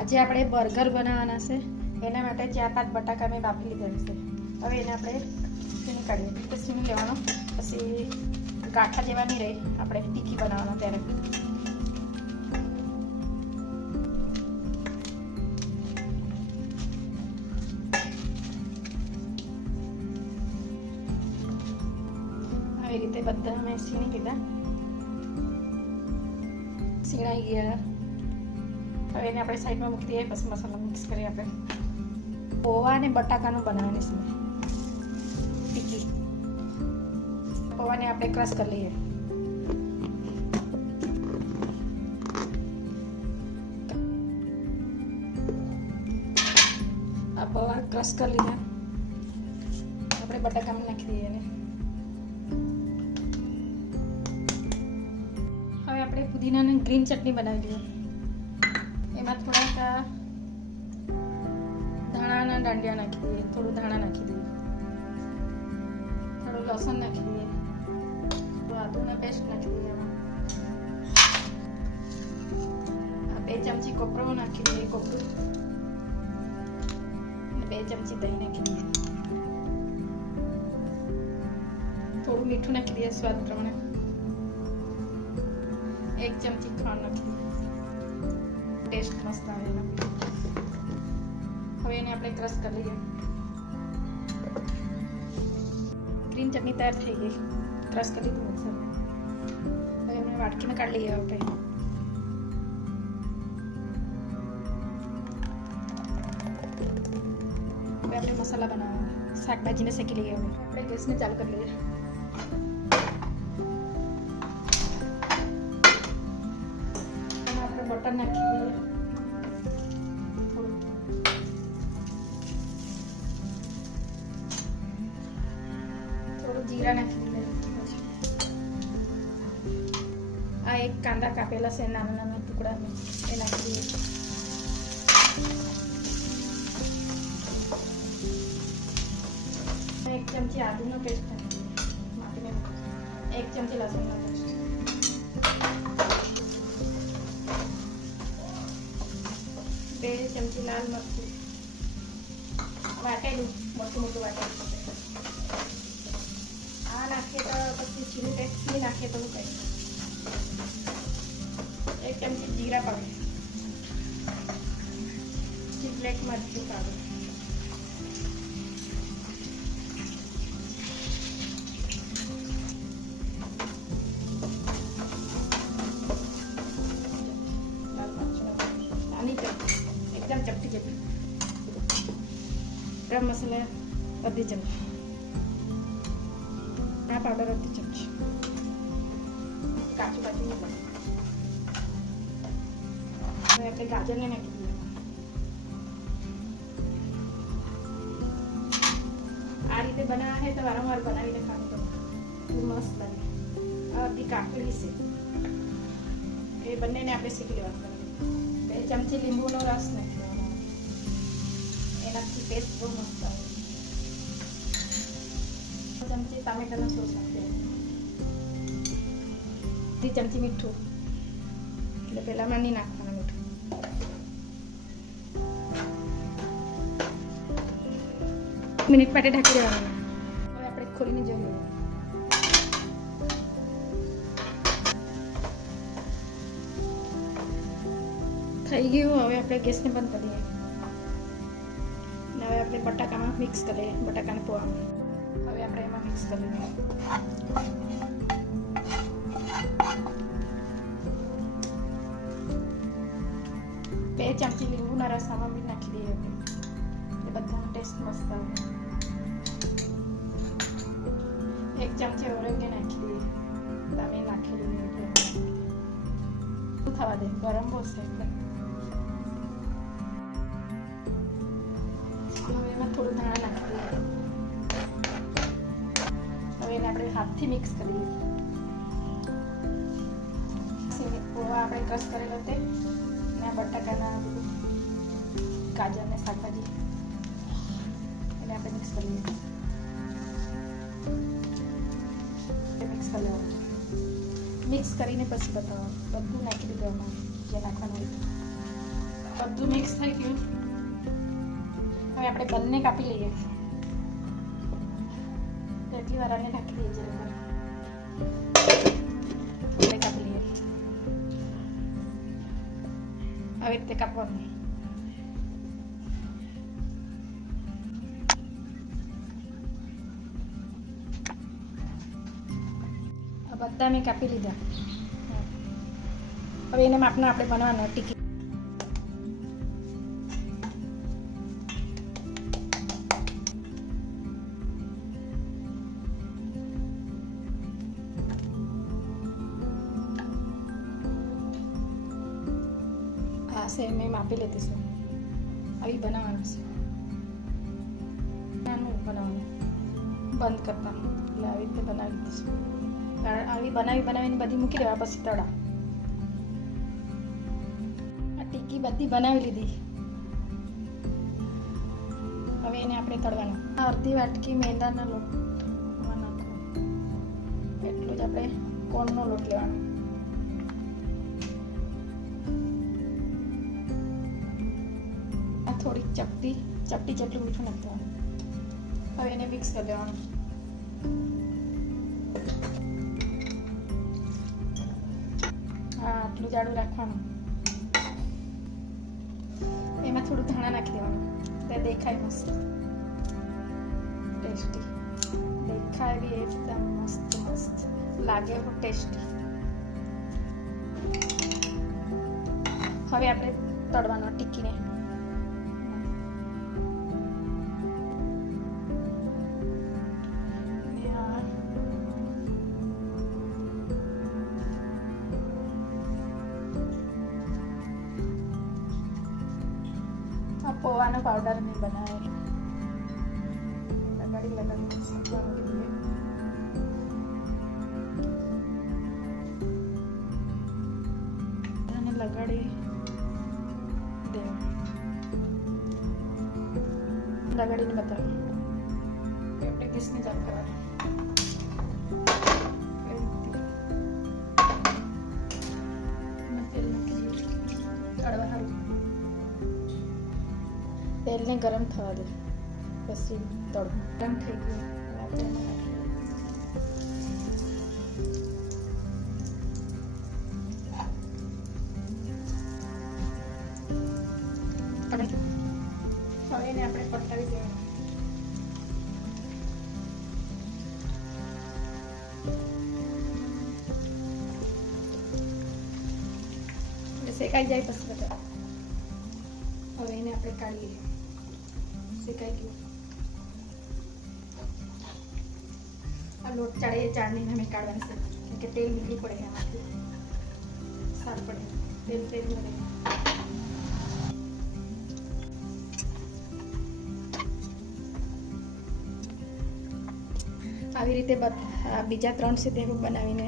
આજે આપણે બર્ગર બનાવવાના છે, એના માટે 4-5 બટાકા મેં બાફી લીધા છે. હવે એને આપણે સીણી કાઢીએ. એટલે સીણી લેવાનો, પછી ગાંઠા જેવા નહીં રહે, આપણે તીખી બનાવવાનો ત્યારે. આવી રીતે બધા મેં સીણી લીધા, સીણાઈ ગયા. હવે એને આપણે સાઈડમાં મૂકી દઈએ, પછી મસાલા મિક્સ કરીએ. આપણે પૌવા અને બટાકાનું બનાવવાની છે ટીકી. પૌવાને આપણે ક્રશ કરી લઈએ. આ પૌવા ક્રશ કરી લીધા. આપણે બટાકામાં નાખી દઈએ એને. હવે આપણે પુદીનાની ગ્રીન ચટણી બનાવી દઈએ. એમાં થોડાક ધાણાના દાંડિયા નાખી દઈએ, થોડું ધાણા નાખી દઈએ, થોડું લસણ નાખી દઈએ, થોડું આદુના પેસ્ટ નાખી દઈએ. આ 2 ચમચી કોપરો નાખી દઈએ, કોપરું, 2 ચમચી દહીં નાખી દઈએ, થોડું મીઠું નાખી દઈએ સ્વાદ પ્રમાણે, 1 ચમચી ખાંડ નાખી દઈએ. ટેસ્ટ મસ્ત આવે એનો. હવે એને આપણે ક્રશ કરી લઈએ. ગ્રીન ચટણી તૈયાર થઈ ગઈ, ક્રશ કરી દીધું મિક્સરમાં. હવે એને વાટકીમાં કાઢી લઈએ. આપણે મસાલા બનાવવાના, શાકભાજીને શેકી લઈએ. હવે આપણે ગેસને ચાલુ કરી લઈએ. આપણે બટર નાખી દઈએ, થોડું જીરા નાખી દઈએ. આ 1 કાંદા કાપેલા છે નાના નાના ટુકડા, એ નાખી દઈએ. 1 ચમચી આદુનો પેસ્ટ નાખી દઈએ, 1 ચમચી લસણનો પેસ્ટ, 2 ચમચી લાલ મરચું વાટેલું, મોટું મોટું વાટેલું. આ નાખીએ તો પછી ચીલી પેસ્ટ નહીં નાખીએ તો કંઈ. 1 ચમચી જીરા પાવડર, ચીપલેટ મરચું પાવડર, એકદમ ચપટી ચપટી. ગરમ મસાલા 1 ચમચી, આ પાવડર 1 ચમચી, કાચું કાચું. હવે આપણે ગાજરને નાખી દઈએ. આ રીતે બનાવવા છે તો વારંવાર બનાવીને ખાવું તો મસ્ત લાગે. આ બધી કાકડી છે, એ બંનેને આપણે શીખી લેવાનું. 2 ચમચી લીંબુનો રસ નાખી દેવાનો, એનાથી ટેસ્ટ બહુ મસ્ત આવે. 1 ચમચી ટામેટાનો સોસ નાખી દેવાનો, 2 ચમચી મીઠું, એટલે પહેલામાં નહીં નાખવાનું મીઠું. મિનિટ માટે ઢાંકી દેવાનું. હવે આપણે ખોલીને જોઈએ. થઈ ગયું. હવે આપણે ગેસને બંધ કરીએ. હવે આપણે બટાકામાં મિક્સ કરીએ, બટાકાને પૌવામાં. હવે આપણે એમાં મિક્સ કરી લઈએ. બે ચમચી લીંબુના રસ આમાં બી નાખી દઈએ. એટલે બધાનો ટેસ્ટ મસ્ત આવે. 1 ચમચી ઓરેંગે નાખી દઈએ. તમે નાખી દઈએ એટલે થવા દે, ગરમ બહુ છે એટલે. હવે એમાં થોડું ધાણા નાખી દઈએ. હવે એને આપણે હાથથી મિક્સ કરીએ. પૌવા આપણે ક્રશ કરેલો તે ને બટાકાના બધું ગાજર ને શાકભાજી એને આપણે મિક્સ કરીએ. મિક્સ કરી લેવાનું. મિક્સ કરીને પછી બતાવો. બધું નાખી દીધું એમાં જે નાખવાનું હોય. બધું મિક્સ થઈ ગયું. હવે આપણે બંને કાપી લઈએ. એટલી વાર આને ઢાંકી દઈએ જરા. આપણે કાપી લઈએ. આવી રીતે કાપવાનું. બધા મેં કાપી લીધા. હવે એને માપના આપણે બનાવવાનો ટીકી. આ સેમ મેં માપી લીધી છું. આવી બનાવવાનું છે. નાનું બનાવવાનું બંધ કરતા એટલે આવી રીતે બનાવી દઈશું. આવી બનાવીને બધી મૂકી દેવા. પછી તળા. આ ટીકી બધી બનાવી લીધી. હવે એને આપણે તળવાનું. અડધી વાટકી મેંદાના લોટ નાખો. એટલું જ આપણે કોર્નનો લોટ લેવાનો. આ થોડીક ચપટી જેટલું મીઠું નાખવાનું. હવે એને મિક્સ કરી દેવાનું. આટલું જાડું રાખવાનું. એમાં થોડું ધાણા નાખી દેવાનું. તે દેખાય મસ્ત ટેસ્ટી. દેખાય બી એકદમ મસ્ત લાગે એવું ટેસ્ટી. હવે આપણે તળવાનો ટીકીને. પૌવાનો પાવડર મેં બનાવેલો. લગાડી અને લગાડી લગાડીને બતાવ્યું. આપણે ગેસને ચાલુ કરવાની. તેલ નાખી તળવા સારું. તેલને ગરમ થવા દે. પછી તળવું. ગરમ થઈ ગયું. હવે એને આપણે પલટાવી દેવાનું. શેકાઈ જાય પછી બધા. હવે એને આપણે કાઢી લઈએ. શેકાઈ ગયું. આ લોટ ચાળીને અમે કાઢવાની છે. કેમ કે તેલ નીકળવું પડે એમાંથી. સારું પડે. તેલ મળે. આવી રીતે બીજા 3 છે તે બનાવીને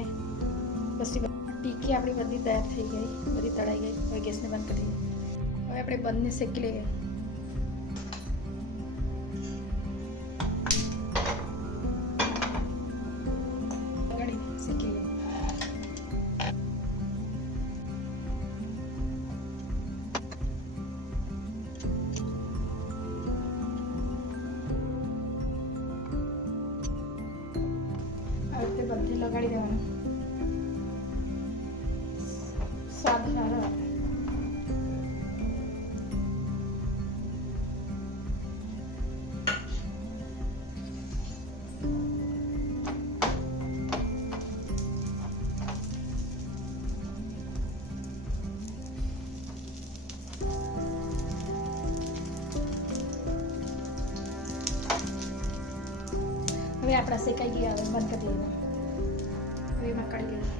પછી ટીકી આપણી બધી તૈયાર થઈ ગઈ. બધી તળાઈ ગઈ. હવે ગેસને બંધ કરી દઈએ. હવે આપણે બંને શેકી લઈએ. શેકી લઈએ. આ રીતે બધી લગાડી દેવાનું. સ્વાદ સારો આવે. હવે આપણા શેકાઈ ગયા. હવે બંધ કરી દેવા. હવે એમાં કાઢી લેવા.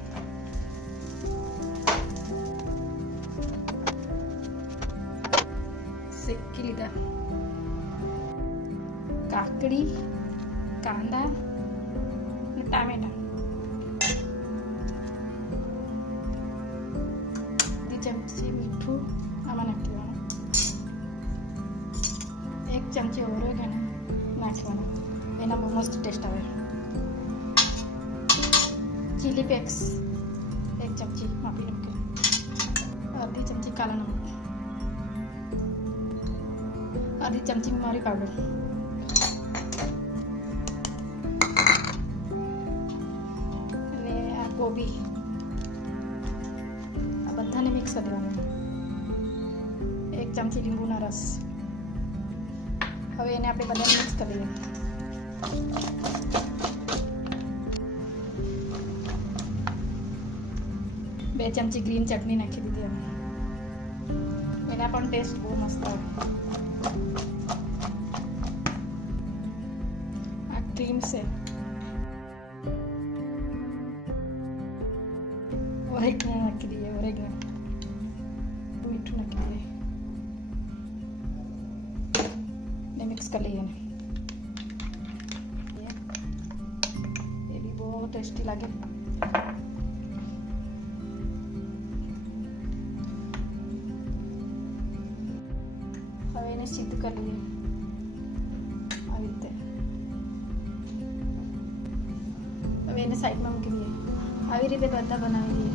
શેકી લીધા. કાકડી, કાંદા અને ટામેટા. 1 ચમચી મીઠું આમાં નાખી દેવાનું. 1 ચમચી ઓરેગાનો નાખવાનું. એના બહુ મસ્ત ટેસ્ટ આવે. ચીલી ફ્લેક્સ 1 ચમચી માપી મૂકે. 1/2 ચમચી કાળા નમક. आधी चमची मरी पाउडर અને આ કોબી આ બધાને મિક્સ કરી દેવાનું. 1 ચમચી લીંબુના રસ. હવે એને આપણે બધાને મિક્સ કરી દઈએ. બે ચમચી ગ્રીન ચટણી નાખી દીધી હવે. એના પણ ટેસ્ટ બહુ મસ્ત આવે. આ ક્રીમ છે. ઓરેગનો નાખી દઈએ. ઓરેગનો મીઠું નાખી દઈએ ને મિક્સ કરી લઈએ. એ બી બહુ ટેસ્ટી લાગે. હવે એને સિદ્ધ કરી લઈએ આવી રીતે. હવે એને સાઈડમાં મૂકી દઈએ. આવી રીતે બધા બનાવી દઈએ.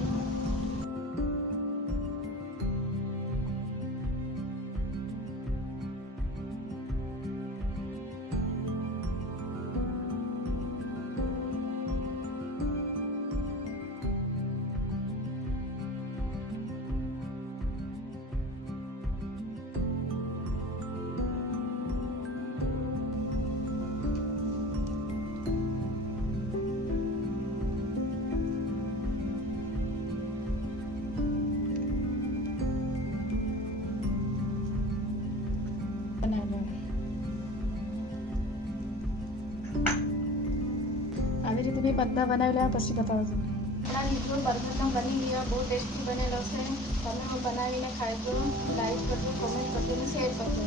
આવી રીતે મેં બધા બનાવી લેવા પછી બતાવું છું. આપણા મિત્રો બર્ગરનો બની ગયો. બહુ ટેસ્ટી બનેલો છે. તમે બનાવીને ખાજો. લાઈક કરજો, કોમેન્ટ કરજો અને શેર કરજો.